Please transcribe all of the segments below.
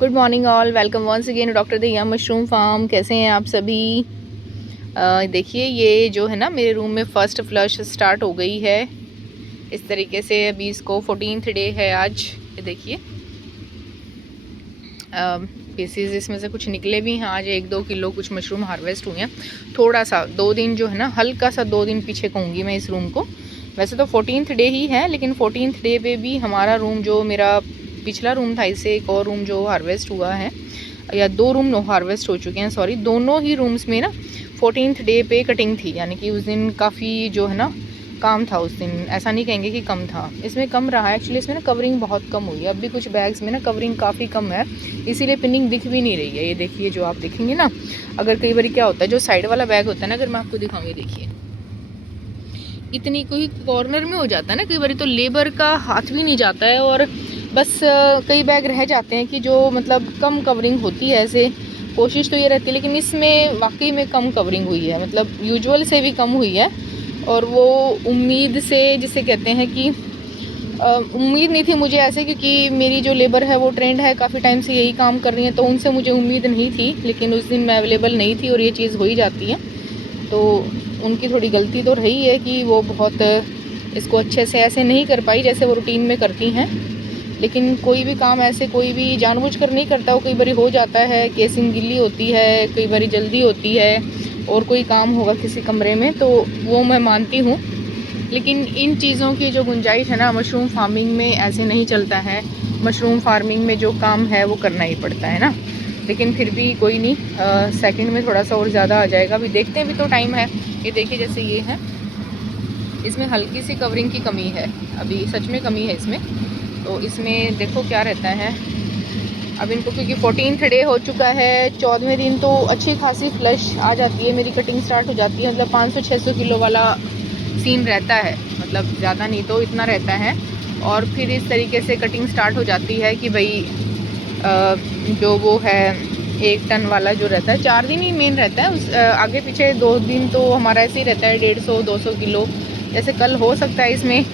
Good morning all, welcome once again doctor Dahiya mushroom farm. कैसे हैं आप सभी? देखिए ये जो है ना मेरे रूम में फ़र्स्ट फ्लश स्टार्ट हो गई है इस तरीके से। अभी इसको 14th डे है आज। ये देखिए पीसीज इसमें से कुछ निकले भी हैं। आज 1-2 किलो कुछ मशरूम हार्वेस्ट हुए हैं। थोड़ा सा 2 दिन जो है ना, हल्का सा 2 दिन पीछे कहूँगी मैं इस रूम को। वैसे तो 14th डे ही है, लेकिन 14th डे पे भी हमारा रूम जो मेरा पिछला रूम था, इससे एक और रूम जो हार्वेस्ट हुआ है, या 2 रूम हार्वेस्ट हो चुके हैं, सॉरी, दोनों ही रूम्स में ना 14th डे पे कटिंग थी। यानी कि उस दिन काफ़ी जो है ना काम था उस दिन, ऐसा नहीं कहेंगे कि कम था। इसमें कम रहा है एक्चुअली, इसमें ना कवरिंग बहुत कम हुई है। अब भी कुछ बैग्स में ना कवरिंग काफ़ी कम है, इसीलिए पिनिंग दिख भी नहीं रही है। ये देखिए जो आप देखेंगे ना, अगर कई बार क्या होता है, जो साइड वाला बैग होता है ना, अगर मैं आपको दिखाऊंगी, देखिए इतनी कोई कॉर्नर में हो जाता है ना कई बार, तो लेबर का हाथ भी नहीं जाता है, और बस कई बैग रह जाते हैं कि जो मतलब कम कवरिंग होती है। ऐसे कोशिश तो ये रहती है, लेकिन इसमें वाकई में कम कवरिंग हुई है, मतलब यूजुअल से भी कम हुई है। और वो उम्मीद से, जिसे कहते हैं कि उम्मीद नहीं थी मुझे ऐसे, क्योंकि मेरी जो लेबर है वो ट्रेंड है, काफ़ी टाइम से यही काम कर रही है, तो उनसे मुझे उम्मीद नहीं थी। लेकिन उस दिन मैं अवेलेबल नहीं थी और ये चीज़ हो ही जाती है, तो उनकी थोड़ी गलती तो रही है कि वो बहुत इसको अच्छे से ऐसे नहीं कर पाई जैसे वो रूटीन में करती हैं। लेकिन कोई भी काम ऐसे कोई भी जानबूझकर नहीं करता, वो कई बार हो जाता है। केसिंग गिल्ली होती है, कई बार जल्दी होती है, और कोई काम होगा किसी कमरे में, तो वो मैं मानती हूँ। लेकिन इन चीज़ों की जो गुंजाइश है ना, मशरूम फार्मिंग में ऐसे नहीं चलता है। मशरूम फार्मिंग में जो काम है वो करना ही पड़ता है ना। लेकिन फिर भी कोई नहीं, सेकंड में थोड़ा सा और ज़्यादा आ जाएगा, अभी देखते हैं, भी तो टाइम है। ये देखिए जैसे ये है, इसमें हल्की सी कवरिंग की कमी है, अभी सच में कमी है इसमें। तो इसमें देखो क्या रहता है अब इनको, क्योंकि 14th डे हो चुका है, 14वें दिन तो अच्छी खासी फ्लश आ जाती है, मेरी कटिंग स्टार्ट हो जाती है। मतलब 500-600 किलो वाला सीन रहता है, मतलब ज़्यादा नहीं तो इतना रहता है। और फिर इस तरीके से कटिंग स्टार्ट हो जाती है कि भाई जो वो है 1 टन वाला जो रहता है, 4 दिन ही मेन रहता है। उस आगे पीछे 2 दिन तो हमारा ऐसे ही रहता है, 150-200 किलो। जैसे कल हो सकता है इसमें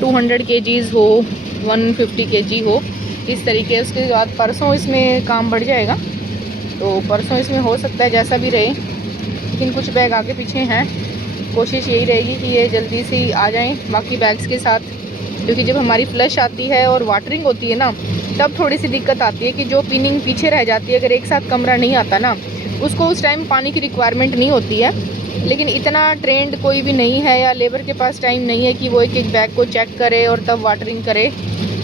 200 kgs हो, 150 kg हो, इस तरीके। उसके बाद परसों इसमें काम बढ़ जाएगा, तो परसों इसमें हो सकता है जैसा भी रहे। लेकिन कुछ बैग आगे पीछे हैं, कोशिश यही रहेगी कि ये जल्दी से आ जाएं बाकी बैग्स के साथ। क्योंकि जब हमारी फ्लश आती है और वाटरिंग होती है ना, तब थोड़ी सी दिक्कत आती है कि जो पिनिंग पीछे रह जाती है, अगर एक साथ कमरा नहीं आता ना, उसको उस टाइम पानी की रिक्वायरमेंट नहीं होती है। लेकिन इतना ट्रेंड कोई भी नहीं है, या लेबर के पास टाइम नहीं है कि वो एक एक बैग को चेक करे और तब वाटरिंग करे।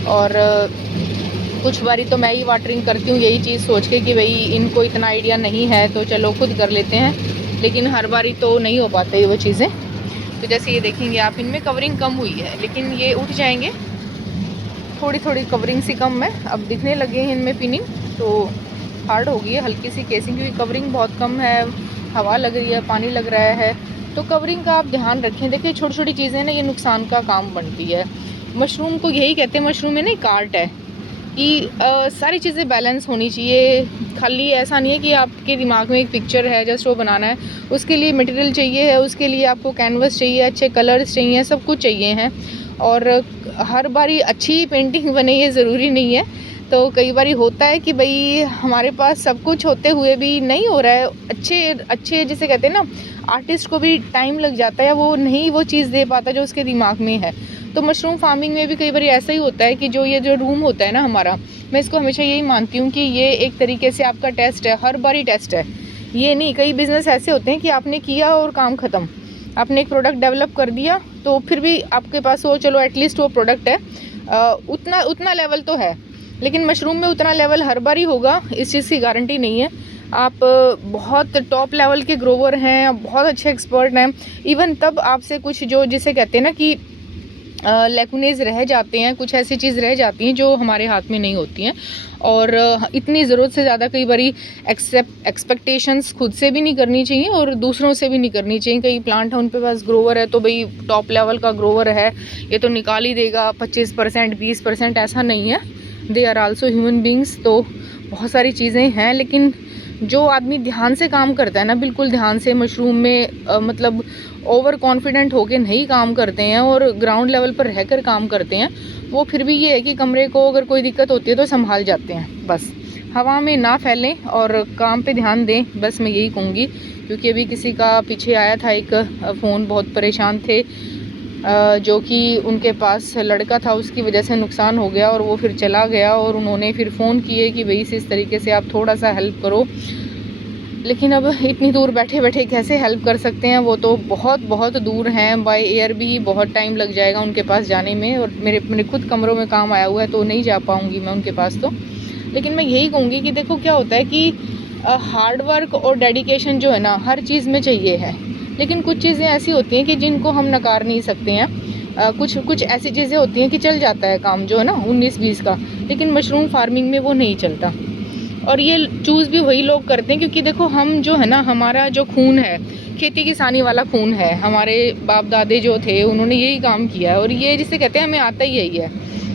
और कुछ बारी तो मैं ही वाटरिंग करती हूँ, यही चीज़ सोच के कि भाई इनको इतना आइडिया नहीं है तो चलो खुद कर लेते हैं। लेकिन हर बारी तो नहीं हो पाते वो चीज़ें। तो जैसे ये देखेंगे आप, इनमें कवरिंग कम हुई है, लेकिन ये उठ जाएंगे। थोड़ी थोड़ी कवरिंग सी कम है, अब दिखने लगे हैं इनमें पिनिंग, तो हार्ड हो गई है हल्की सी केसिंग, क्योंकि कवरिंग बहुत कम है, हवा लग रही है, पानी लग रहा है। तो कवरिंग का आप ध्यान रखें। देखिए छोटी छोटी चीज़ें ना, ये नुकसान का काम बनती है। मशरूम को यही कहते हैं, मशरूम में ना एक आर्ट है कि सारी चीज़ें बैलेंस होनी चाहिए। खाली ऐसा नहीं है कि आपके दिमाग में एक पिक्चर है, जस्ट वो बनाना है, उसके लिए मटेरियल चाहिए है, उसके लिए आपको कैनवस चाहिए, अच्छे कलर्स चाहिए, सब कुछ चाहिए हैं। और हर बारी अच्छी पेंटिंग बने ये ज़रूरी नहीं है। तो कई बारी होता है कि भाई हमारे पास सब कुछ होते हुए भी नहीं हो रहा है अच्छे जिसे कहते हैं ना, आर्टिस्ट को भी टाइम लग जाता है, वो नहीं वो चीज़ दे पाता जो उसके दिमाग में है। तो मशरूम फार्मिंग में भी कई बार ऐसा ही होता है कि जो रूम होता है ना हमारा, मैं इसको हमेशा यही मानती हूँ कि ये एक तरीके से आपका टेस्ट है, हर बारी टेस्ट है। ये नहीं, कई बिज़नेस ऐसे होते हैं कि आपने किया और काम ख़त्म, आपने एक प्रोडक्ट डेवलप कर दिया, तो फिर भी आपके पास वो, चलो एटलीस्ट वो प्रोडक्ट है, उतना लेवल तो है। लेकिन मशरूम में उतना लेवल हर बार ही होगा, इस चीज़ की गारंटी नहीं है। आप बहुत टॉप लेवल के ग्रोवर हैं, बहुत अच्छे एक्सपर्ट हैं, इवन तब आपसे कुछ जो जिसे कहते हैं ना कि लैकुनेज रह जाते हैं, कुछ ऐसी चीज़ रह जाती हैं जो हमारे हाथ में नहीं होती हैं। और इतनी ज़रूरत से ज़्यादा कई बारी एक्सपेक्टेशंस खुद से भी नहीं करनी चाहिए और दूसरों से भी नहीं करनी चाहिए। कई प्लांट है उन पे पास ग्रोवर है, तो भाई टॉप लेवल का ग्रोवर है, ये तो निकाल ही देगा 25% 20%, ऐसा नहीं है। They are also human beings. तो बहुत सारी चीज़ें हैं, लेकिन जो आदमी ध्यान से काम करता है ना, बिल्कुल ध्यान से मशरूम में मतलब ओवर कॉन्फिडेंट होके नहीं काम करते हैं और ग्राउंड लेवल पर रहकर काम करते हैं, वो फिर भी ये है कि कमरे को अगर कोई दिक्कत होती है तो संभाल जाते हैं। बस हवा में ना फैलें और काम पे ध्यान दें, बस मैं यही कहूँगी। क्योंकि अभी किसी का पीछे आया था एक फ़ोन, बहुत परेशान थे, जो कि उनके पास लड़का था, उसकी वजह से नुकसान हो गया और वो फिर चला गया और उन्होंने फिर फ़ोन किए कि भाई इस तरीके से आप थोड़ा सा हेल्प करो। लेकिन अब इतनी दूर बैठे बैठे कैसे हेल्प कर सकते हैं, वो तो बहुत बहुत दूर हैं, बाय एयर भी बहुत टाइम लग जाएगा उनके पास जाने में, और मेरे खुद कमरों में काम आया हुआ है तो नहीं जा पाऊँगी मैं उनके पास तो। लेकिन मैं यही कहूँगी कि देखो क्या होता है कि हार्ड वर्क और डेडिकेशन जो है ना हर चीज़ में चाहिए है, लेकिन कुछ चीज़ें ऐसी होती हैं कि जिनको हम नकार नहीं सकते हैं। कुछ ऐसी चीज़ें होती हैं कि चल जाता है काम जो है ना 19-20 का, लेकिन मशरूम फार्मिंग में वो नहीं चलता। और ये चूज़ भी वही लोग करते हैं, क्योंकि देखो हम जो है ना, हमारा जो खून है खेती किसानी वाला खून है, हमारे बाप दादे जो थे उन्होंने यही काम किया है, और ये जिसे कहते हैं हमें आता ही यही है।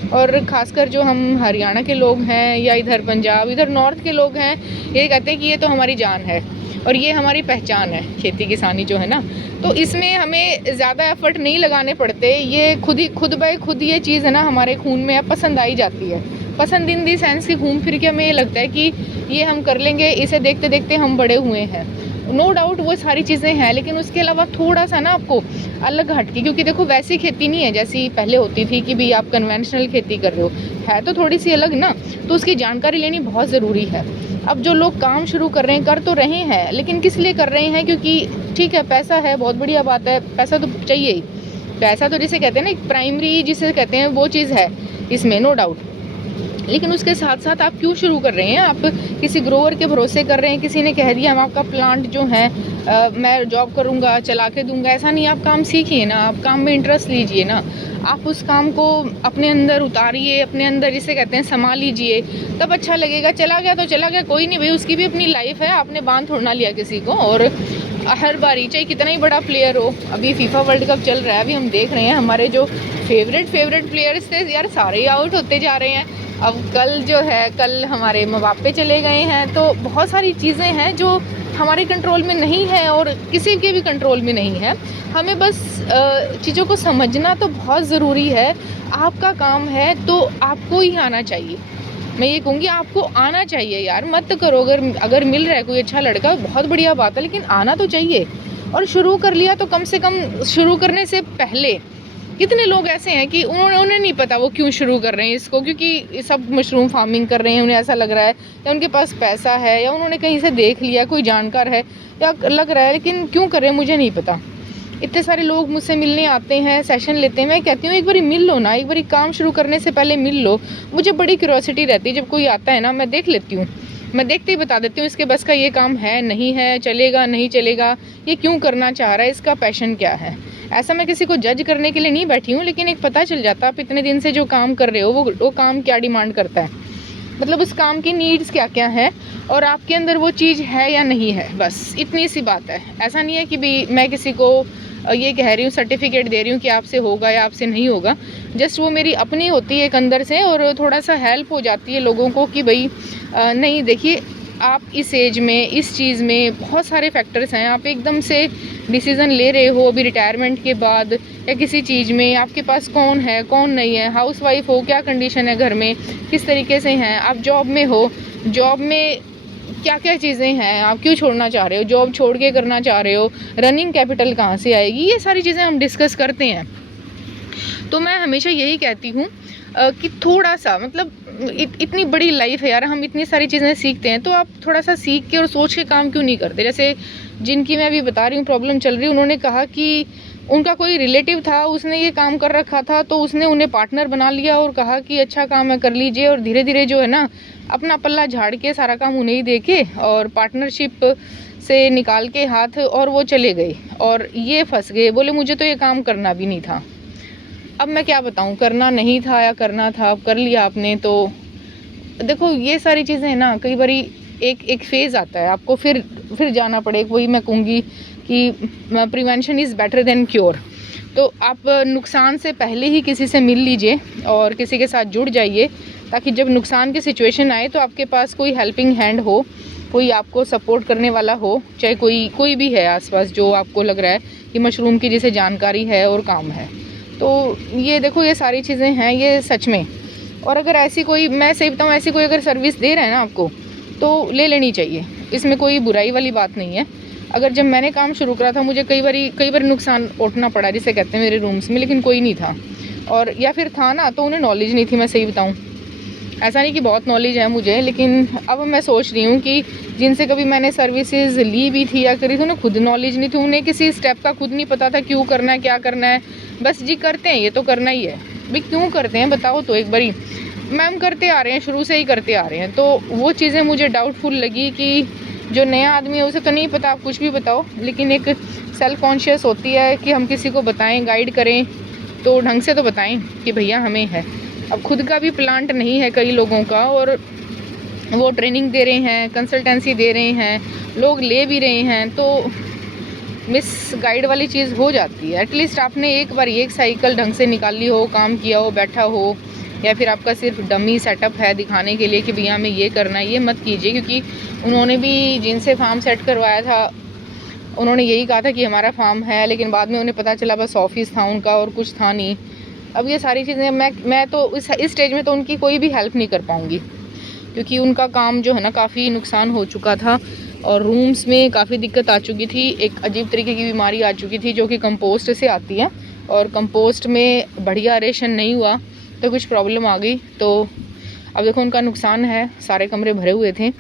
और ख़ासकर जो हम हरियाणा के लोग हैं या इधर पंजाब, इधर नॉर्थ के लोग हैं, ये कहते हैं कि ये तो हमारी जान है और ये हमारी पहचान है खेती किसानी जो है ना। तो इसमें हमें ज़्यादा एफर्ट नहीं लगाने पड़ते, ये खुद बाय खुद ये चीज़ है ना हमारे खून में पसंद आई जाती है। पसंद इन दी सेंस कि घूम फिर के हमें ये लगता है कि ये हम कर लेंगे, इसे देखते देखते हम बड़े हुए हैं। नो डाउट वो सारी चीज़ें हैं, लेकिन उसके अलावा थोड़ा सा ना आपको अलग हटके, क्योंकि देखो वैसी खेती नहीं है जैसी पहले होती थी कि भाई आप कन्वेंशनल खेती कर रहे हो, है तो थोड़ी सी अलग ना, तो उसकी जानकारी लेनी बहुत ज़रूरी है। अब जो लोग काम शुरू कर रहे हैं, कर तो रहे हैं, लेकिन किस लिए कर रहे हैं? क्योंकि ठीक है पैसा है, बहुत बढ़िया बात है, पैसा तो चाहिए ही। पैसा तो जिसे कहते हैं ना एक प्राइमरी जिसे कहते हैं वो चीज़ है इसमें, नो डाउट। लेकिन उसके साथ साथ आप क्यों शुरू कर रहे हैं? आप किसी ग्रोवर के भरोसे कर रहे हैं, किसी ने कह दिया हम आपका प्लांट जो है मैं जॉब करूँगा, चला के दूँगा, ऐसा नहीं। आप काम सीखिए ना, आप काम में इंटरेस्ट लीजिए ना, आप उस काम को अपने अंदर उतारिए, अपने अंदर जिसे कहते हैं समा लीजिए, तब अच्छा लगेगा। चला गया तो चला गया, कोई नहीं भाई, उसकी भी अपनी लाइफ है, आपने बांध थोड़ा लिया किसी को। और हर बारी चाहे कितना ही बड़ा प्लेयर हो, अभी फीफा वर्ल्ड कप चल रहा है, अभी हम देख रहे हैं हमारे जो फेवरेट प्लेयर्स थे यार सारे ही आउट होते जा रहे हैं। अब कल हमारे मबाप्पे चले गए हैं, तो बहुत सारी चीज़ें हैं जो हमारे कंट्रोल में नहीं है और किसी के भी कंट्रोल में नहीं है। हमें बस चीज़ों को समझना तो बहुत ज़रूरी है। आपका काम है तो आपको ही आना चाहिए, मैं ये कहूँगी आपको आना चाहिए यार, मत करो। अगर मिल रहा है कोई अच्छा लड़का बहुत बढ़िया बात है, लेकिन आना तो चाहिए। और शुरू कर लिया तो कम से कम शुरू करने से पहले कितने लोग ऐसे हैं कि उन्हें नहीं पता वो क्यों शुरू कर रहे हैं इसको, क्योंकि सब मशरूम फार्मिंग कर रहे हैं, उन्हें ऐसा लग रहा है या उनके पास पैसा है या उन्होंने कहीं से देख लिया, कोई जानकार है या लग रहा है, लेकिन क्यों कर रहे हैं मुझे नहीं पता। इतने सारे लोग मुझसे मिलने आते हैं, सेशन लेते हैं, मैं कहती हूँ एक बारी मिल लो ना, एक बारी काम शुरू करने से पहले मिल लो। मुझे बड़ी क्यूरियोसिटी रहती है, जब कोई आता है ना मैं देख लेती हूँ, मैं देखते ही बता देती हूँ इसके बस का ये काम है नहीं है, चलेगा नहीं चलेगा, ये क्यों करना चाह रहा है, इसका पैशन क्या है। ऐसा मैं किसी को जज करने के लिए नहीं बैठी हूँ, लेकिन एक पता चल जाता आप इतने दिन से जो काम कर रहे हो वो काम क्या डिमांड करता है, मतलब उस काम की नीड्स क्या क्या है और आपके अंदर वो चीज़ है या नहीं है, बस इतनी सी बात है। ऐसा नहीं है कि भी मैं किसी को ये कह रही हूँ, सर्टिफिकेट दे रही हूँ कि आपसे होगा या आपसे नहीं होगा, जस्ट वो मेरी अपनी होती है एक अंदर से, और थोड़ा सा हेल्प हो जाती है लोगों को कि भाई नहीं देखिए आप इस एज में इस चीज़ में बहुत सारे फैक्टर्स हैं, आप एकदम से डिसीज़न ले रहे हो अभी रिटायरमेंट के बाद या किसी चीज़ में, आपके पास कौन है कौन नहीं है, हाउस वाइफ हो, क्या कंडीशन है घर में, किस तरीके से हैं, आप जॉब में हो, जॉब में क्या क्या चीज़ें हैं, आप क्यों छोड़ना चाह रहे हो, जॉब छोड़ के करना चाह रहे हो, रनिंग कैपिटल कहाँ से आएगी, ये सारी चीज़ें हम डिस्कस करते हैं। तो मैं हमेशा यही कहती हूँ कि थोड़ा सा मतलब इतनी बड़ी लाइफ है यार, हम इतनी सारी चीज़ें सीखते हैं, तो आप थोड़ा सा सीख के और सोच के काम क्यों नहीं करते। जैसे जिनकी मैं अभी बता रही हूँ प्रॉब्लम चल रही है, उन्होंने कहा कि उनका कोई रिलेटिव था, उसने ये काम कर रखा था, तो उसने उन्हें पार्टनर बना लिया और कहा कि अच्छा काम है कर लीजिए, और धीरे धीरे जो है ना अपना पल्ला झाड़ के सारा काम उन्हें ही दे के और पार्टनरशिप से निकाल के हाथ, और वो चले गए और ये फंस गए, बोले मुझे तो ये काम करना भी नहीं था। अब मैं क्या बताऊं, करना नहीं था या करना था, अब कर लिया आपने। तो देखो ये सारी चीज़ें ना कई बारी एक फेज़ आता है, आपको फिर जाना पड़ेगा। वही मैं कहूँगी कि prevention is better than cure. तो आप नुकसान से पहले ही किसी से मिल लीजिए और किसी के साथ जुड़ जाइए, ताकि जब नुकसान की सिचुएशन आए तो आपके पास कोई हेल्पिंग हैंड हो, कोई आपको सपोर्ट करने वाला हो, चाहे कोई भी है आसपास जो आपको लग रहा है कि मशरूम की जिसे जानकारी है और काम है। तो ये देखो ये सारी चीज़ें हैं, ये सच में। और अगर ऐसी कोई, मैं सही बताऊँ, ऐसी कोई अगर सर्विस दे रहा है ना आपको, तो ले लेनी चाहिए, इसमें कोई बुराई वाली बात नहीं है। अगर जब मैंने काम शुरू करा था मुझे कई बार नुकसान उठना पड़ा जिसे कहते हैं मेरे रूम्स में, लेकिन कोई नहीं था, और या फिर था ना तो उन्हें नॉलेज नहीं थी। मैं सही बताऊँ, ऐसा नहीं कि बहुत नॉलेज है मुझे, लेकिन अब मैं सोच रही हूँ कि जिनसे कभी मैंने सर्विसेज ली भी थी या करी थी, उन्हें खुद नॉलेज नहीं थी, उन्हें किसी स्टेप का खुद नहीं पता था क्यों करना है, क्या करना है, बस जी करते हैं, ये तो करना ही है भाई, क्यों करते हैं बताओ तो एक बारी। मैम करते आ रहे हैं, शुरू से ही करते आ रहे हैं, तो वो चीज़ें मुझे डाउटफुल लगी कि जो नया आदमी है उसे तो नहीं पता, आप कुछ भी बताओ, लेकिन एक सेल्फ कॉन्शियस होती है कि हम किसी को बताएं, गाइड करें तो ढंग से तो बताएं कि भैया हमें है। अब खुद का भी प्लांट नहीं है कई लोगों का, और वो ट्रेनिंग दे रहे हैं, कंसल्टेंसी दे रहे हैं, लोग ले भी रहे हैं, तो मिस गाइड वाली चीज़ हो जाती है। एटलीस्ट आपने एक बार एक साइकिल ढंग से निकाली हो, काम किया हो, बैठा हो, या फिर आपका सिर्फ डमी सेटअप है दिखाने के लिए कि भैया हमें ये करना है, ये मत कीजिए। क्योंकि उन्होंने भी जिनसे फार्म सेट करवाया था उन्होंने यही कहा था कि हमारा फार्म है, लेकिन बाद में उन्हें पता चला बस ऑफिस था उनका और कुछ था नहीं। अब ये सारी चीज़ें मैं तो इस स्टेज में तो उनकी कोई भी हेल्प नहीं कर पाऊँगी, क्योंकि उनका काम जो है ना काफ़ी नुकसान हो चुका था और रूम्स में काफ़ी दिक्कत आ चुकी थी। एक अजीब तरीके की बीमारी आ चुकी थी जो कि कंपोस्ट से आती है, और कंपोस्ट में बढ़िया रेशन नहीं हुआ तो कुछ प्रॉब्लम आ गई। तो अब देखो उनका नुकसान है, सारे कमरे भरे हुए थे।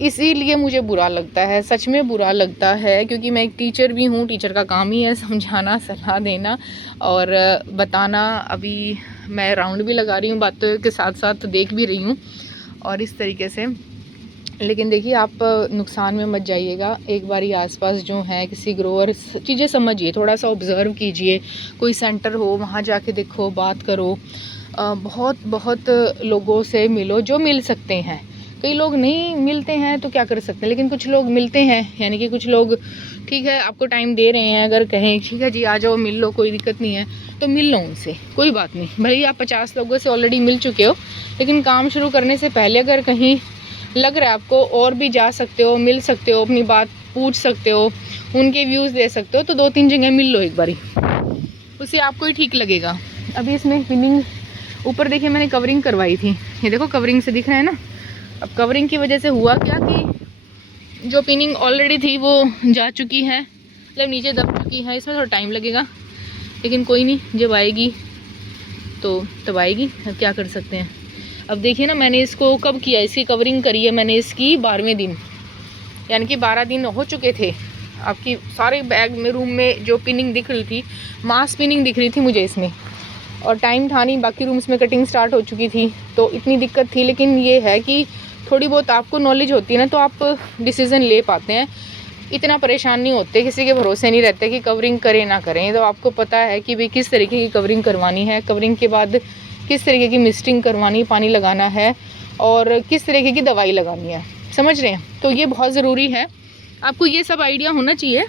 इसीलिए मुझे बुरा लगता है, सच में बुरा लगता है, क्योंकि मैं एक टीचर भी हूँ, टीचर का काम ही है समझाना, सलाह देना और बताना। अभी मैं राउंड भी लगा रही हूँ, बातों के साथ साथ देख भी रही हूँ और इस तरीके से। लेकिन देखिए आप नुकसान में मत जाइएगा, एक बार ही आसपास जो है किसी ग्रोअर चीज़ें समझिए, थोड़ा सा ऑब्ज़र्व कीजिए, कोई सेंटर हो वहाँ जाके देखो, बात करो, बहुत लोगों से मिलो जो मिल सकते हैं। कई लोग नहीं मिलते हैं तो क्या कर सकते हैं, लेकिन कुछ लोग मिलते हैं, यानी कि कुछ लोग ठीक है आपको टाइम दे रहे हैं, अगर कहें ठीक है जी आ जाओ मिल लो, कोई दिक्कत नहीं है, तो मिल लो उनसे, कोई बात नहीं। भले ही आप 50 लोगों से ऑलरेडी मिल चुके हो, लेकिन काम शुरू करने से पहले अगर कहीं लग रहा है आपको और भी जा सकते हो, मिल सकते हो, अपनी बात पूछ सकते हो, उनके व्यूज़ ले सकते हो, तो 2-3 जगह मिल लो एक बारी, उससे आपको ही ठीक लगेगा। अभी इसमें पिनिंग ऊपर देखिए मैंने कवरिंग करवाई थी, ये देखो कवरिंग से दिख रहा है ना। अब कवरिंग की वजह से हुआ क्या कि जो पिनिंग ऑलरेडी थी वो जा चुकी है, मतलब नीचे दब चुकी है। इसमें थोड़ा टाइम लगेगा, लेकिन कोई नहीं, जब आएगी तो तब आएगी, अब क्या कर सकते हैं। अब देखिए ना मैंने इसको कब किया, इसकी कवरिंग करी है मैंने इसकी 12वें दिन, यानी कि 12 दिन हो चुके थे। आपकी सारे बैग में रूम में जो पिनिंग दिख रही थी, मास पिनिंग दिख रही थी मुझे इसमें, और टाइम था नहीं, बाकी रूम्स में कटिंग स्टार्ट हो चुकी थी, तो इतनी दिक्कत थी। लेकिन ये है कि थोड़ी बहुत आपको नॉलेज होती है ना, तो आप डिसीज़न ले पाते हैं, इतना परेशान नहीं होते, किसी के भरोसे नहीं रहते कि कवरिंग करें ना करें। तो आपको पता है कि भाई किस तरीके की कवरिंग करवानी है, कवरिंग के बाद किस तरीके की मिस्टिंग करवानी, पानी लगाना है, और किस तरीके की दवाई लगानी है, समझ रहे हैं। तो ये बहुत ज़रूरी है, आपको ये सब आइडिया होना चाहिए,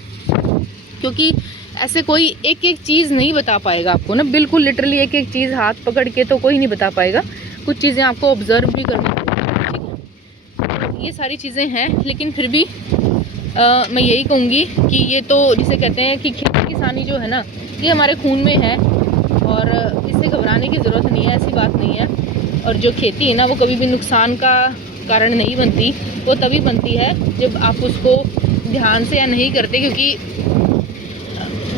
क्योंकि ऐसे कोई एक एक चीज़ नहीं बता पाएगा आपको ना, बिल्कुल लिटरली एक एक चीज़ हाथ पकड़ के तो कोई नहीं बता पाएगा, कुछ चीज़ें आपको ऑब्ज़र्व भी करनी पड़ेगी, ठीक है। तो ये सारी चीज़ें हैं, लेकिन फिर भी मैं यही कहूँगी कि ये तो जिसे कहते हैं कि खेती किसानी जो है ना, ये हमारे खून में है और इससे घबराने की ज़रूरत नहीं है, ऐसी बात नहीं है। और जो खेती है ना वो कभी भी नुकसान का कारण नहीं बनती, वो तभी बनती है जब आप उसको ध्यान से या नहीं करते, क्योंकि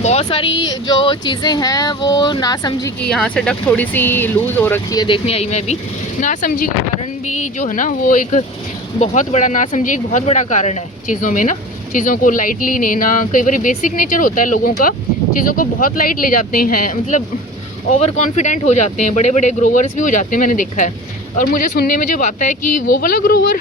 बहुत सारी जो चीज़ें हैं वो नासमझी की, यहाँ से डक थोड़ी सी लूज़ हो रखी है, देखने आई मैं भी, नासमझी का कारण भी जो है ना वो एक बहुत बड़ा, नासमझी एक बहुत बड़ा कारण है चीज़ों में ना, चीज़ों को लाइटली लेना। कई बार बेसिक नेचर होता है लोगों का, चीज़ों को बहुत लाइट ले जाते हैं, मतलब ओवर कॉन्फिडेंट हो जाते हैं, बड़े बड़े ग्रोवर्स भी हो जाते हैं, मैंने देखा है। और मुझे सुनने में जब आता है कि वो वाला ग्रोवर,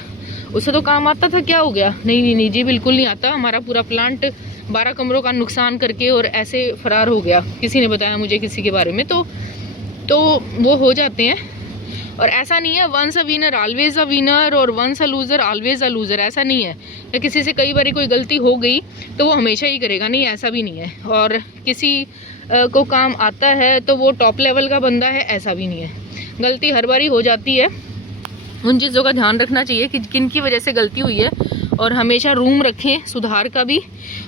उससे तो काम आता था, क्या हो गया, नहीं जी बिल्कुल नहीं आता, हमारा पूरा प्लांट 12 कमरों का नुकसान करके और ऐसे फरार हो गया, किसी ने बताया मुझे किसी के बारे में, तो वो हो जाते हैं। और ऐसा नहीं है once a winner always a winner और once a loser always a loser, ऐसा नहीं है कि किसी से कई बार कोई गलती हो गई तो वो हमेशा ही करेगा, नहीं ऐसा भी नहीं है। और किसी को काम आता है तो वो टॉप लेवल का बंदा है, ऐसा भी नहीं है, गलती हर बारी हो जाती है। उन चीज़ों का ध्यान रखना चाहिए कि किन की वजह से गलती हुई है, और हमेशा रूम रखें सुधार का भी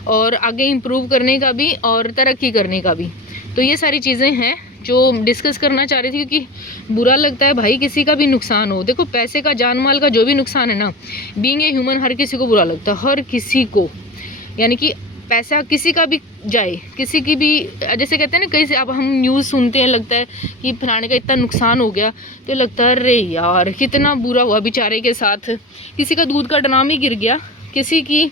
और आगे इम्प्रूव करने का भी और तरक्की करने का भी। तो ये सारी चीज़ें हैं जो डिस्कस करना चाह रही थी, क्योंकि बुरा लगता है भाई किसी का भी नुकसान हो। देखो पैसे का, जान माल का जो भी नुकसान है ना, बीइंग ए ह्यूमन हर किसी को बुरा लगता है, हर किसी को। यानी कि पैसा किसी का भी जाए, किसी की भी, जैसे कहते हैं ना कहीं से अब हम न्यूज़ सुनते हैं, लगता है कि फलाने का इतना नुकसान हो गया, तो लगता है अरे यार कितना बुरा हुआ बेचारे के साथ। किसी का दूध का ड्राम ही गिर गया, किसी की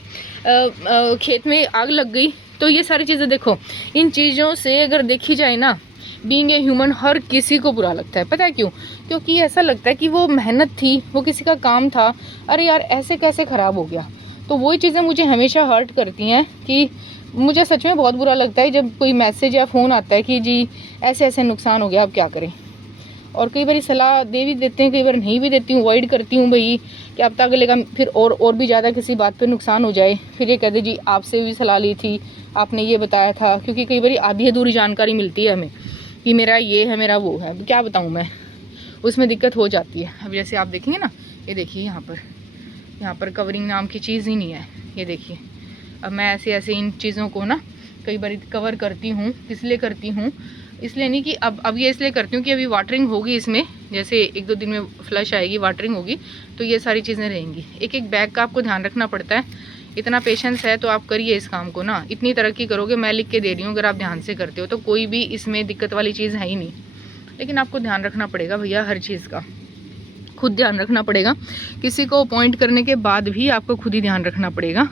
खेत में आग लग गई। तो ये सारी चीज़ें देखो, इन चीज़ों से अगर देखी जाए ना, बीइंग ए ह्यूमन हर किसी को बुरा लगता है। पता है क्यों? क्योंकि ऐसा लगता है कि वो मेहनत थी, वो किसी का काम था, अरे यार ऐसे कैसे ख़राब हो गया। तो वही चीज़ें मुझे हमेशा हर्ट करती हैं कि मुझे सच में बहुत बुरा लगता है जब कोई मैसेज या फ़ोन आता है कि जी ऐसे ऐसे नुकसान हो गया, अब क्या करें। और कई बार सलाह दे भी देते हैं, कई बार नहीं भी देती हूँ, अवॉइड करती हूँ भाई कि अब तक लेगा फिर और भी ज़्यादा किसी बात पे नुकसान हो जाए, फिर ये कहते जी आपसे भी सलाह ली थी, आपने ये बताया था। क्योंकि कई बार आधी अधूरी जानकारी मिलती है हमें कि मेरा ये है, मेरा वो है, क्या बताऊँ मैं, उसमें दिक्कत हो जाती है। अब जैसे आप देखेंगे ना, ये देखिए यहाँ पर कवरिंग नाम की चीज़ ही नहीं है, ये देखिए। अब मैं ऐसे ऐसे इन चीज़ों को ना कई बार कवर करती हूँ। किस लिए करती हूँ? इसलिए नहीं कि अब ये इसलिए करती हूँ कि अभी वाटरिंग होगी इसमें, जैसे 1-2 दिन में फ्लश आएगी, वाटरिंग होगी, तो ये सारी चीज़ें रहेंगी। एक एक बैग का आपको ध्यान रखना पड़ता है। इतना पेशेंस है तो आप करिए इस काम को ना, इतनी तरक्की करोगे। मैं लिख के दे रही हूँ, अगर आप ध्यान से करते हो तो कोई भी इसमें दिक्कत वाली चीज़ है ही नहीं। लेकिन आपको ध्यान रखना पड़ेगा भैया, हर चीज़ का खुद ध्यान रखना पड़ेगा। किसी को अपॉइंट करने के बाद भी आपको खुद ही ध्यान रखना पड़ेगा,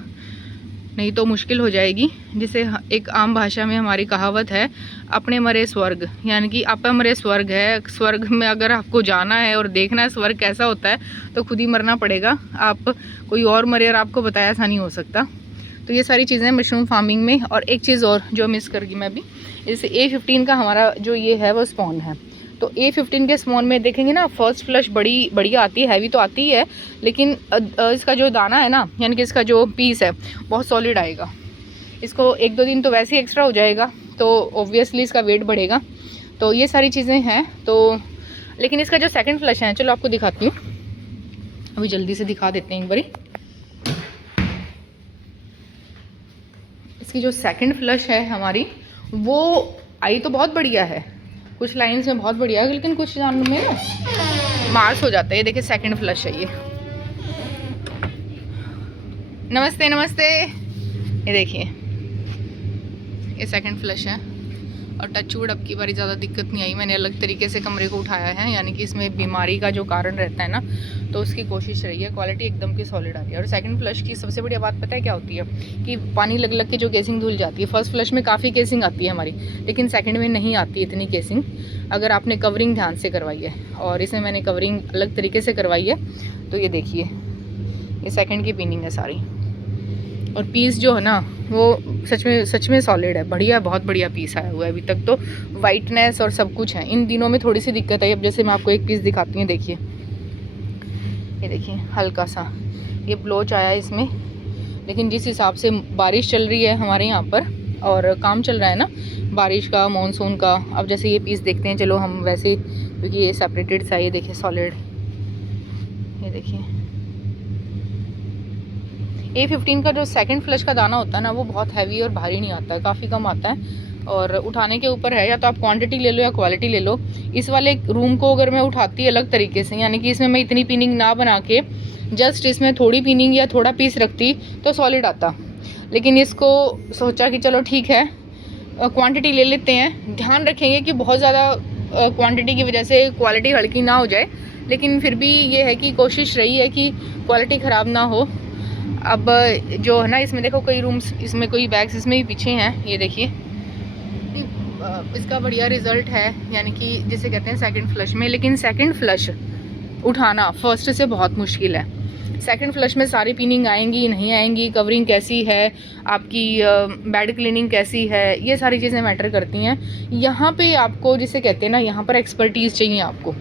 नहीं तो मुश्किल हो जाएगी। जिसे एक आम भाषा में हमारी कहावत है, अपने मरे स्वर्ग, यानी कि आपका मरे स्वर्ग है। स्वर्ग में अगर आपको जाना है और देखना है स्वर्ग कैसा होता है, तो खुद ही मरना पड़ेगा। आप कोई और मरे और आपको बताया ऐसा नहीं हो सकता। तो ये सारी चीज़ें मशरूम फार्मिंग में। और एक चीज़ और जो मिस कर गई मैं भी, जैसे A15 का हमारा जो ये है वो स्पॉन है, तो A15 के स्पॉन में देखेंगे ना, फर्स्ट फ्लश बड़ी बढ़िया आती है, हैवी तो आती ही है, लेकिन इसका जो दाना है ना, यानी कि इसका जो पीस है बहुत सॉलिड आएगा। इसको 1-2 दिन तो वैसे ही एक्स्ट्रा हो जाएगा, तो ऑब्वियसली इसका वेट बढ़ेगा। तो ये सारी चीज़ें हैं। तो लेकिन इसका जो सेकंड फ्लश है, चलो आपको दिखाती हूँ, अभी जल्दी से दिखा देते हैं एक बारी। इसकी जो सेकंड फ्लश है हमारी, वो आई तो बहुत बढ़िया है, कुछ लाइंस में बहुत बढ़िया है, लेकिन कुछ जानों में ना मार्स हो जाता है। ये देखिए सेकंड फ्लश है ये। नमस्ते नमस्ते, ये देखिए ये सेकंड फ्लश है। और टचवुड अब की बारी ज़्यादा दिक्कत नहीं आई, मैंने अलग तरीके से कमरे को उठाया है, यानी कि इसमें बीमारी का जो कारण रहता है ना, तो उसकी कोशिश रही है। क्वालिटी एकदम की सॉलिड आ रही है। और सेकंड फ्लश की सबसे बढ़िया बात पता है क्या होती है, कि पानी लग लग के जो केसिंग धुल जाती है। फर्स्ट फ्लश में काफ़ी केसिंग आती है हमारी, लेकिन सेकंड में नहीं आती इतनी केसिंग, अगर आपने कवरिंग ध्यान से करवाई है। और इसमें मैंने कवरिंग अलग तरीके से करवाई है। तो ये देखिए, ये सेकंड की पिनिंग है सारी। और पीस जो है ना, वो सच में सॉलिड है, बढ़िया, बहुत बढ़िया पीस आया हुआ है अभी तक। तो वाइटनेस और सब कुछ है। इन दिनों में थोड़ी सी दिक्कत है। अब जैसे मैं आपको एक पीस दिखाती हूँ, देखिए ये देखिए, हल्का सा ये ब्लोच आया है इसमें। लेकिन जिस हिसाब से बारिश चल रही है हमारे यहाँ पर, और काम चल रहा है ना बारिश का, मानसून का, अब जैसे ये पीस देखते हैं, चलो हम वैसे, क्योंकि ये सेपरेटेड सा, ये देखिए सॉलिड, ये देखिए। A15 का जो सेकंड फ्लश का दाना होता है ना, वो बहुत हैवी और भारी नहीं आता है, काफ़ी कम आता है। और उठाने के ऊपर है, या तो आप क्वांटिटी ले लो या क्वालिटी ले लो। इस वाले रूम को अगर मैं उठाती अलग तरीके से, यानी कि इसमें मैं इतनी पिनिंग ना बना के जस्ट इसमें थोड़ी पिनिंग या थोड़ा पीस रखती, तो सॉलिड आता। लेकिन इसको सोचा कि चलो ठीक है, क्वांटिटी ले लेते हैं। ध्यान रखेंगे कि बहुत ज़्यादा क्वांटिटी की वजह से क्वालिटी हल्की ना हो जाए, लेकिन फिर भी ये है कि कोशिश रही है कि क्वालिटी ख़राब ना हो। अब जो है ना, इसमें देखो कई रूम्स, इसमें कोई बैग्स इसमें भी पीछे हैं, ये देखिए। इसका बढ़िया रिज़ल्ट है, यानी कि जिसे कहते हैं सेकंड फ्लश में। लेकिन सेकंड फ्लश उठाना फर्स्ट से बहुत मुश्किल है। सेकंड फ्लश में सारी पिनिंग आएंगी नहीं आएंगी, कवरिंग कैसी है, आपकी बेड क्लीनिंग कैसी है, ये सारी चीज़ें मैटर करती हैं। यहाँ पे आपको जिसे कहते हैं ना, यहाँ पर एक्सपर्टीज़ चाहिए आपको।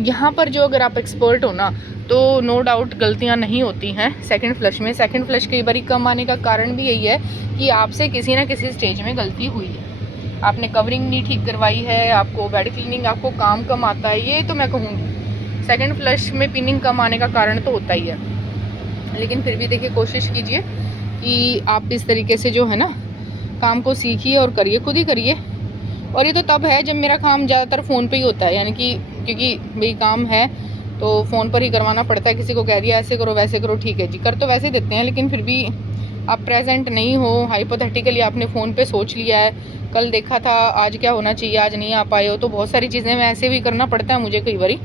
यहाँ पर जो अगर आप एक्सपर्ट हो ना, तो नो डाउट गलतियाँ नहीं होती हैं सेकंड फ्लश में। सेकंड फ्लश कई बार कम आने का कारण भी यही है कि आपसे किसी ना किसी स्टेज में गलती हुई है, आपने कवरिंग नहीं ठीक करवाई है, आपको बेड क्लीनिंग, आपको काम कम आता है, ये तो मैं कहूँगी। सेकंड फ्लश में पिनिंग कम आने का कारण तो होता ही है। लेकिन फिर भी देखिए, कोशिश कीजिए कि आप इस तरीके से जो है ना काम को सीखिए और करिए, खुद ही करिए। और ये तो तब है जब मेरा काम ज़्यादातर फ़ोन पे ही होता है, यानी कि क्योंकि भाई काम है तो फ़ोन पर ही करवाना पड़ता है। किसी को कह दिया ऐसे करो वैसे करो, ठीक है जी, कर तो वैसे ही देते हैं, लेकिन फिर भी आप प्रेजेंट नहीं हो, हाइपोथेटिकली आपने फ़ोन पे सोच लिया है, कल देखा था आज क्या होना चाहिए, आज नहीं आ पाए हो, तो बहुत सारी चीज़ें मैं ऐसे भी करना पड़ता है मुझे कई बारी।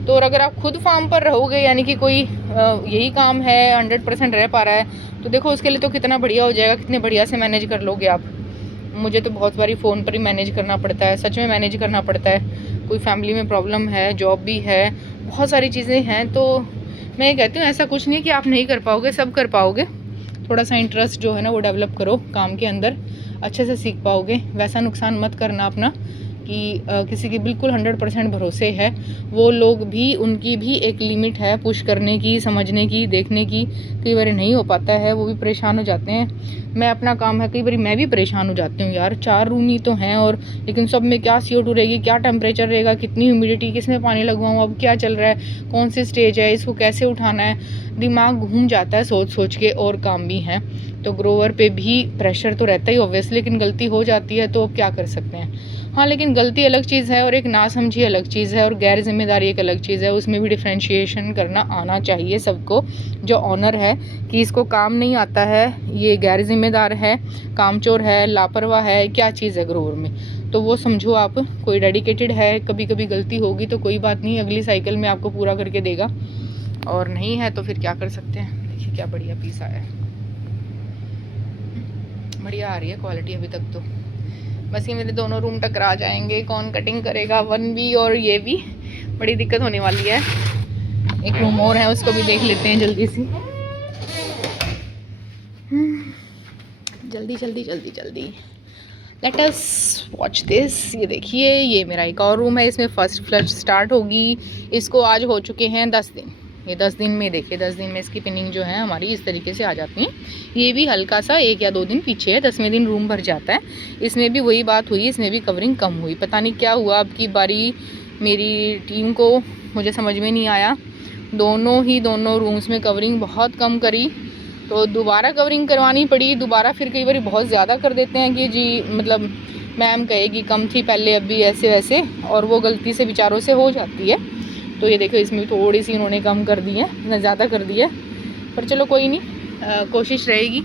तो और अगर आप खुद फार्म पर रहोगे, यानी कि कोई यही काम है 100% रह पा रहा है, तो देखो उसके लिए तो कितना बढ़िया हो जाएगा, कितने बढ़िया से मैनेज कर लोगे आप। मुझे तो बहुत बारी फ़ोन पर ही मैनेज करना पड़ता है, सच में मैनेज करना पड़ता है। कोई फैमिली में प्रॉब्लम है, जॉब भी है, बहुत सारी चीज़ें हैं। तो मैं ये कहती हूँ ऐसा कुछ नहीं है कि आप नहीं कर पाओगे, सब कर पाओगे। थोड़ा सा इंटरेस्ट जो है ना वो डेवलप करो काम के अंदर, अच्छे से सीख पाओगे। वैसा नुकसान मत करना अपना कि किसी की बिल्कुल 100% भरोसे है। वो लोग भी, उनकी भी एक लिमिट है पुश करने की, समझने की, देखने की। कई बार नहीं हो पाता है, वो भी परेशान हो जाते हैं। मैं अपना काम है, कई बार मैं भी परेशान हो जाती हूँ यार, 4 रूम ही तो हैं, और लेकिन सब में क्या CO2 रहेगी, क्या टेम्परेचर रहेगा, कितनी ह्यूमिडिटी, किस में पानी लगवाऊँ, अब क्या चल रहा है, कौन सी स्टेज है, इसको कैसे उठाना है, दिमाग घूम जाता है सोच सोच के। और काम भी हैं तो ग्रोवर पे भी प्रेशर तो रहता ही ऑब्वियसली, लेकिन गलती हो जाती है तो अब क्या कर सकते हैं। हाँ, लेकिन गलती अलग चीज़ है और एक नासमझी अलग चीज़ है, और गैर जिम्मेदारी एक अलग चीज़ है। उसमें भी डिफ्रेंशिएशन करना आना चाहिए सबको। जो ऑनर है कि इसको काम नहीं आता है, ये गैर जिम्मेदार है, कामचोर है, लापरवाह है, क्या चीज़ है ग्रोवर में, तो वो समझो आप। कोई डेडिकेटेड है, कभी कभी गलती होगी तो कोई बात नहीं, अगली साइकिल में आपको पूरा करके देगा, और नहीं है तो फिर क्या कर सकते हैं। देखिए क्या बढ़िया पीस आया है, बढ़िया आ रही है क्वालिटी अभी तक तो। बस ये मेरे दोनों रूम टकरा जाएंगे, कौन कटिंग करेगा, 1B और ये भी, बड़ी दिक्कत होने वाली है। एक रूम और है, उसको भी देख लेते हैं जल्दी से, जल्दी जल्दी जल्दी जल्दी। Let us watch this. ये देखिए, ये मेरा एक और रूम है, इसमें फर्स्ट फ्लश स्टार्ट होगी। इसको आज हो चुके हैं 10 दिन। ये 10 दिन में देखिए, 10 दिन में इसकी पिनिंग जो है हमारी इस तरीके से आ जाती है। ये भी हल्का सा 1 या 2 दिन पीछे है, 10वें दिन रूम भर जाता है। इसमें भी वही बात हुई, इसमें भी कवरिंग कम हुई, पता नहीं क्या हुआ अब की बारी मेरी टीम को, मुझे समझ में नहीं आया। दोनों रूम्स में कवरिंग बहुत कम करी, तो दोबारा कवरिंग करवानी पड़ी। दोबारा फिर कई बार बहुत ज़्यादा कर देते हैं कि जी मतलब मैम कहेगी कम थी पहले, अब भी ऐसे वैसे, और वो गलती से बेचारों से हो जाती है। तो ये देखो, इसमें थोड़ी सी उन्होंने कम कर दी है, ना ज़्यादा कर दी है, पर चलो कोई नहीं, कोशिश रहेगी,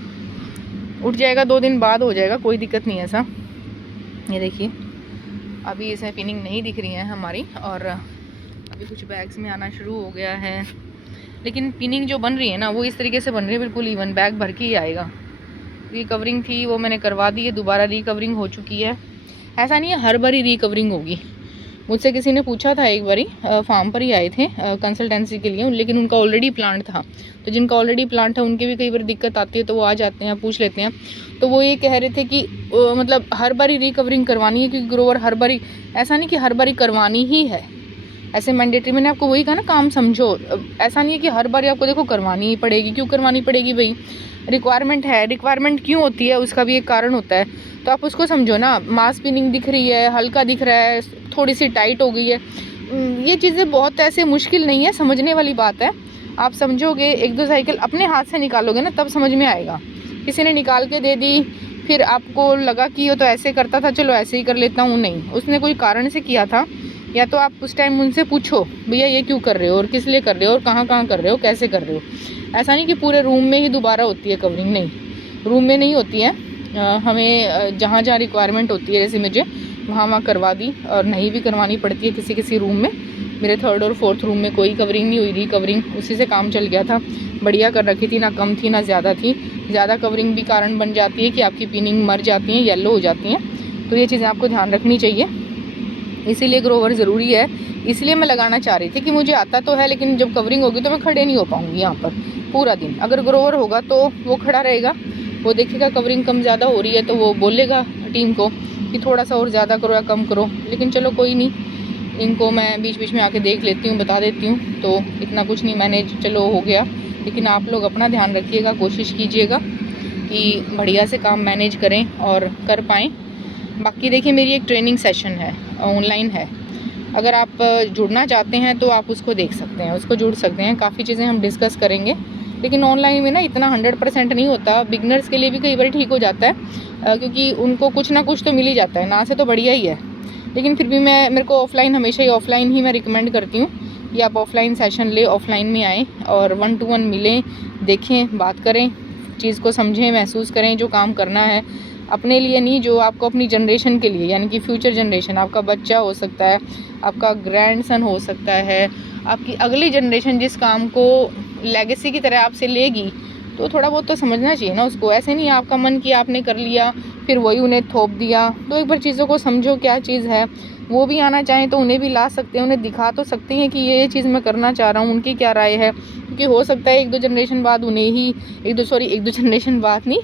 उठ जाएगा, 2 दिन बाद हो जाएगा, कोई दिक्कत नहीं है ऐसा। ये देखिए, अभी इसमें पिनिंग नहीं दिख रही है हमारी, और अभी कुछ बैग्स में आना शुरू हो गया है, लेकिन पिनिंग जो बन रही है ना वो इस तरीके से बन रही है, बिल्कुल इवन, बैग भर के ही आएगा। रिकवरिंग थी वो मैंने करवा दी है, दोबारा रिकवरिंग हो चुकी है। ऐसा नहीं है हर बारी रिकवरिंग होगी। मुझसे किसी ने पूछा था एक बारी, फार्म पर ही आए थे कंसल्टेंसी के लिए, लेकिन उनका ऑलरेडी प्लांट था। तो जिनका ऑलरेडी प्लांट है उनके भी कई बार दिक्कत आती है, तो वो आ जाते हैं, पूछ लेते हैं। तो वो ये कह रहे थे कि मतलब हर बारी रिकवरिंग करवानी है, क्योंकि ग्रोवर हर बारी, ऐसा नहीं कि हर बारी करवानी ही है, ऐसे मैंडेटरी। मैंने आपको वही कहा ना, काम समझो। ऐसा नहीं है कि हर बार आपको देखो करवानी ही पड़ेगी। क्यों करवानी पड़ेगी भाई, रिक्वायरमेंट है। रिक्वायरमेंट क्यों होती है, उसका भी एक कारण होता है, तो आप उसको समझो ना। मास पिनिंग दिख रही है, हल्का दिख रहा है, थोड़ी सी टाइट हो गई है, ये चीज़ें बहुत ऐसे मुश्किल नहीं है, समझने वाली बात है। आप समझोगे, 1-2 साइकिल अपने हाथ से निकालोगे ना, तब समझ में आएगा। किसी ने निकाल के दे दी, फिर आपको लगा कि वो तो ऐसे करता था, चलो ऐसे ही कर लेता हूँ, नहीं, उसने कोई कारण से किया था। या तो आप उस टाइम उनसे पूछो, भैया ये क्यों कर रहे हो, और किस लिए कर रहे हो, और कहाँ कहाँ कर रहे हो, कैसे कर रहे हो। ऐसा नहीं कि पूरे रूम में ही दोबारा होती है कवरिंग, नहीं, रूम में नहीं होती है। हमें जहाँ जहाँ रिक्वायरमेंट होती है, जैसे मुझे वहाँ करवा दी, और नहीं भी करवानी पड़ती है किसी किसी रूम में। मेरे 3rd और 4th रूम में कोई कवरिंग नहीं हुई, रिकवरिंग उसी से काम चल गया था, बढ़िया कर रखी थी, ना कम थी ना ज़्यादा थी। ज़्यादा कवरिंग भी कारण बन जाती है कि आपकी पिनिंग मर जाती हैं, येलो हो जाती हैं। तो ये चीज़ें आपको ध्यान रखनी चाहिए, इसीलिए ग्रोवर ज़रूरी है। इसलिए मैं लगाना चाह रही थी कि मुझे आता तो है, लेकिन जब कवरिंग होगी तो मैं खड़े नहीं हो पाऊँगी यहाँ पर पूरा दिन। अगर ग्रोवर होगा तो वो खड़ा रहेगा, वो देखेगा कवरिंग कम ज़्यादा हो रही है, तो वो बोलेगा टीम को कि थोड़ा सा और ज़्यादा करो या कम करो। लेकिन चलो कोई नहीं, इनको मैं बीच बीच में आके देख लेती हूँ, बता देती हूँ, तो इतना कुछ नहीं, मैनेज चलो हो गया। लेकिन आप लोग अपना ध्यान रखिएगा, कोशिश कीजिएगा कि बढ़िया से काम मैनेज करें और कर पाएँ। बाकी देखिए, मेरी एक ट्रेनिंग सेशन है, ऑनलाइन है, अगर आप जुड़ना चाहते हैं तो आप उसको देख सकते हैं, उसको जुड़ सकते हैं। काफ़ी चीज़ें हम डिस्कस करेंगे, लेकिन ऑनलाइन में ना इतना 100% नहीं होता। बिगनर्स के लिए भी कई बार ठीक हो जाता है क्योंकि उनको कुछ ना कुछ तो मिल ही जाता है, ना से तो बढ़िया ही है। लेकिन फिर भी मेरे को ऑफ़लाइन हमेशा ही ऑफ़लाइन ही मैं रिकमेंड करती हूँ कि आप ऑफ़लाइन सेशन ले, ऑफ़लाइन में आएँ और 1 to 1 मिलें, देखें, बात करें, चीज़ को समझें, महसूस करें। जो काम करना है अपने लिए नहीं, जो आपको अपनी जनरेशन के लिए, यानी कि फ्यूचर जनरेशन, आपका बच्चा हो सकता है, आपका ग्रैंडसन हो सकता है, आपकी अगली जनरेशन जिस काम को लेगेसी की तरह आपसे लेगी, तो थोड़ा बहुत तो समझना चाहिए ना उसको। ऐसे नहीं आपका मन किया आपने कर लिया फिर वही उन्हें थोप दिया। तो एक बार चीज़ों को समझो क्या चीज़ है। वो भी आना चाहें तो उन्हें भी ला सकते हैं, उन्हें दिखा तो सकते हैं कि ये चीज़ मैं करना चाह रहा हूँ, उनकी क्या राय है। क्योंकि हो सकता है एक दो जनरेशन बाद उन्हें ही एक दो जनरेशन बाद नहीं,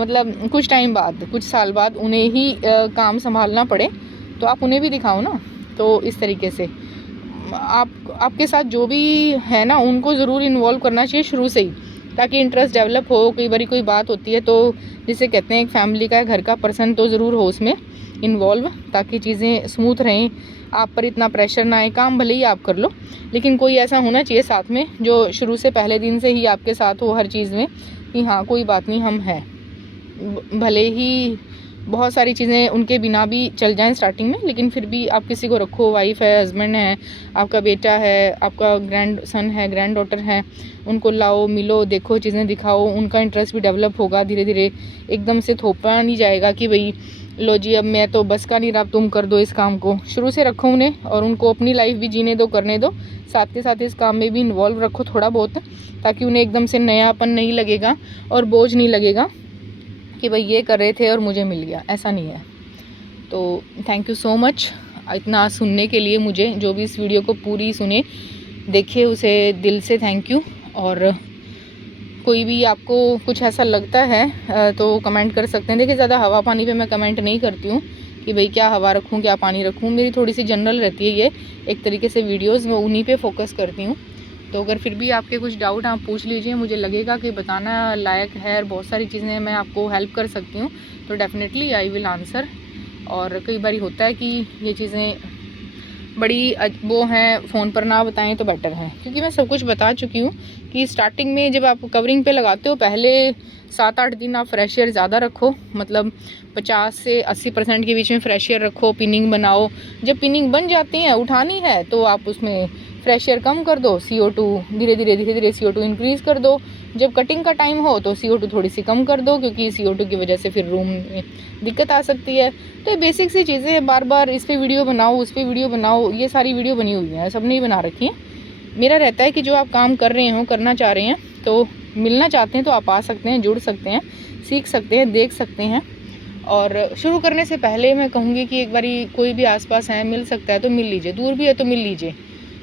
मतलब कुछ टाइम बाद, कुछ साल बाद उन्हें ही काम संभालना पड़े, तो आप उन्हें भी दिखाओ ना। तो इस तरीके से आपके साथ जो भी है ना, उनको ज़रूर इन्वॉल्व करना चाहिए शुरू से ही, ताकि इंटरेस्ट डेवलप हो। कई बार कोई बात होती है तो जिसे कहते हैं एक फैमिली का, घर का पर्सन तो ज़रूर हो उसमें इन्वॉल्व, ताकि चीज़ें स्मूथ रहें, आप पर इतना प्रेशर ना आए। काम भले ही आप कर लो, लेकिन कोई ऐसा होना चाहिए साथ में जो शुरू से पहले दिन से ही आपके साथ हो हर चीज़ में, कि हाँ कोई बात नहीं, हम हैं। भले ही बहुत सारी चीज़ें उनके बिना भी चल जाएं स्टार्टिंग में, लेकिन फिर भी आप किसी को रखो। वाइफ है, हस्बैंड है, आपका बेटा है, आपका ग्रैंड सन है, ग्रैंड डॉटर है, उनको लाओ, मिलो, देखो, चीज़ें दिखाओ। उनका इंटरेस्ट भी डेवलप होगा धीरे धीरे। एकदम से थोपा नहीं जाएगा कि भाई लो जी अब मैं तो बस का नहीं रहा, तुम कर दो इस काम को। शुरू से रखो उन्हें, और उनको अपनी लाइफ भी जीने दो, करने दो। साथ के साथ इस काम में भी इन्वॉल्व रखो थोड़ा बहुत, ताकि उन्हें एकदम से नयापन नहीं लगेगा और बोझ नहीं लगेगा कि भाई ये कर रहे थे और मुझे मिल गया, ऐसा नहीं है। तो थैंक यू सो मच इतना सुनने के लिए मुझे। जो भी इस वीडियो को पूरी सुने, देखे, उसे दिल से थैंक यू। और कोई भी आपको कुछ ऐसा लगता है तो कमेंट कर सकते हैं। देखिए ज़्यादा हवा पानी पे मैं कमेंट नहीं करती हूँ कि भाई क्या हवा रखूँ क्या पानी रखूँ। मेरी थोड़ी सी जनरल रहती है ये एक तरीके से वीडियोज़, मैं उन्हीं पे फोकस करती हूँ। तो अगर फिर भी आपके कुछ डाउट आप पूछ लीजिए, मुझे लगेगा कि बताना लायक है और बहुत सारी चीज़ें मैं आपको हेल्प कर सकती हूँ, तो डेफ़िनेटली आई विल आंसर। और कई बार होता है कि ये चीज़ें बड़ी वो हैं, फ़ोन पर ना बताएं तो बेटर है, क्योंकि मैं सब कुछ बता चुकी हूँ कि स्टार्टिंग में जब आप कवरिंग पे लगाते हो पहले 7-8 दिन आप फ्रेश एयर ज़्यादा रखो, मतलब 50 से 80% के बीच में फ्रेश एयर रखो, पिनिंग बनाओ। जब पिनिंग बन जाती हैं, उठानी है, तो आप उसमें फ्रेश एयर कम कर दो, CO2 धीरे धीरे CO2 इंक्रीज़ कर दो। जब कटिंग का टाइम हो तो CO2 थोड़ी सी कम कर दो, क्योंकि CO2 की वजह से फिर रूम में दिक्कत आ सकती है। तो ये बेसिक सी चीज़ें हैं, बार बार इस पे वीडियो बनाओ, उस पे वीडियो बनाओ, ये सारी वीडियो बनी हुई हैं, सब नहीं बना रखी हैं। मेरा रहता है कि जो आप काम कर रहे हो, करना चाह रहे हैं, तो मिलना चाहते हैं तो आप आ सकते हैं, जुड़ सकते हैं, सीख सकते हैं, देख सकते हैं। और शुरू करने से पहले मैं कहूँगी कि एक बारी कोई भी आसपास है, मिल सकता है तो मिल लीजिए, दूर भी है तो मिल लीजिए।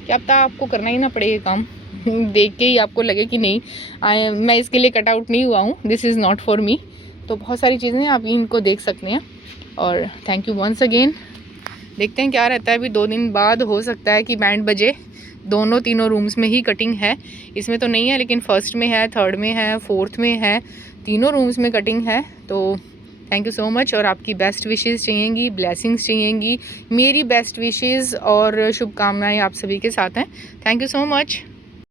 क्या पता आपको करना ही ना पड़े ये काम देख के ही आपको लगे कि नहीं मैं इसके लिए कट आउट नहीं हुआ हूँ, this is not for me. तो बहुत सारी चीज़ें आप इनको देख सकते हैं। और थैंक यू वंस अगेन। देखते हैं क्या रहता है। अभी 2 दिन बाद हो सकता है कि बैंड बजे। दोनों तीनों रूम्स में ही कटिंग है, इसमें तो नहीं है, लेकिन फर्स्ट में है, थर्ड में है, फोर्थ में है, तीनों रूम्स में कटिंग है। तो थैंक यू सो मच। और आपकी बेस्ट विशेज़ चाहिएंगी, ब्लेसिंग्स चाहिएंगी, मेरी बेस्ट विशेज़ और शुभकामनाएं आप सभी के साथ हैं। Thank you so much.